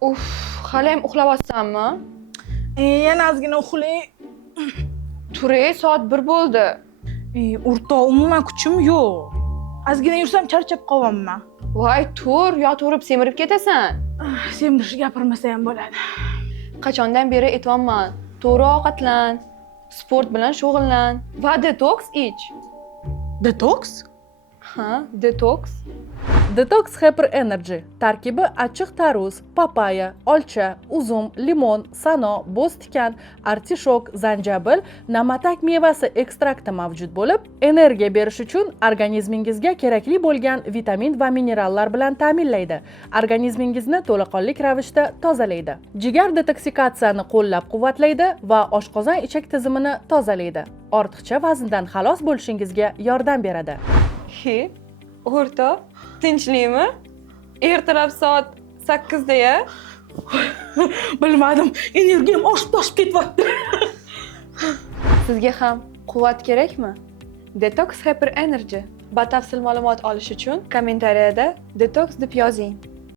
Uf, hali ham uxlayapsanmi? Yana ozgina uxlay. Turay, soat 1 bo'ldi. O'rtoq, umuman kuchim yo'q. Ozgina yursam charchab qolyapman. Voy, tur, yotaverib semirib ketasan. Semirish gapirmasa ham bo'ladi. Qachondan beri aytyapman, to'g'ri ovqatlan, sport bilan shug'ullan va detoks ich. Detoks? Ha, detoks. Detox Hyper Energy tarkibi achchiq tarvuz, papaya, olcha, uzum, limon, sano, bo'z tikan, artishok, zanjabil, namatak mevasi ekstrakti mavjud bo'lib, energiya berish uchun organizmingizga kerakli bo'lgan vitamin va minerallar bilan ta'minlaydi. Organizmingizni to'laqonli ravishda tozalaydi. Jigar detoksikatsiyani qo'llab-quvvatlaydi va oshqozon ichak tizimini tozalaydi. Ortiqcha vazndan xalos bo'lishingizga yordam beradi. He, o'rtoq, tinchlikmi? Ertalab soat 8 da-ya. Bilmadim, energiyam oshib-toshib ketyapti. Sizga ham quvvat kerakmi? Detox Hyper Energy. Batafsil ma'lumot olish uchun kommentariyada detox deb yozing.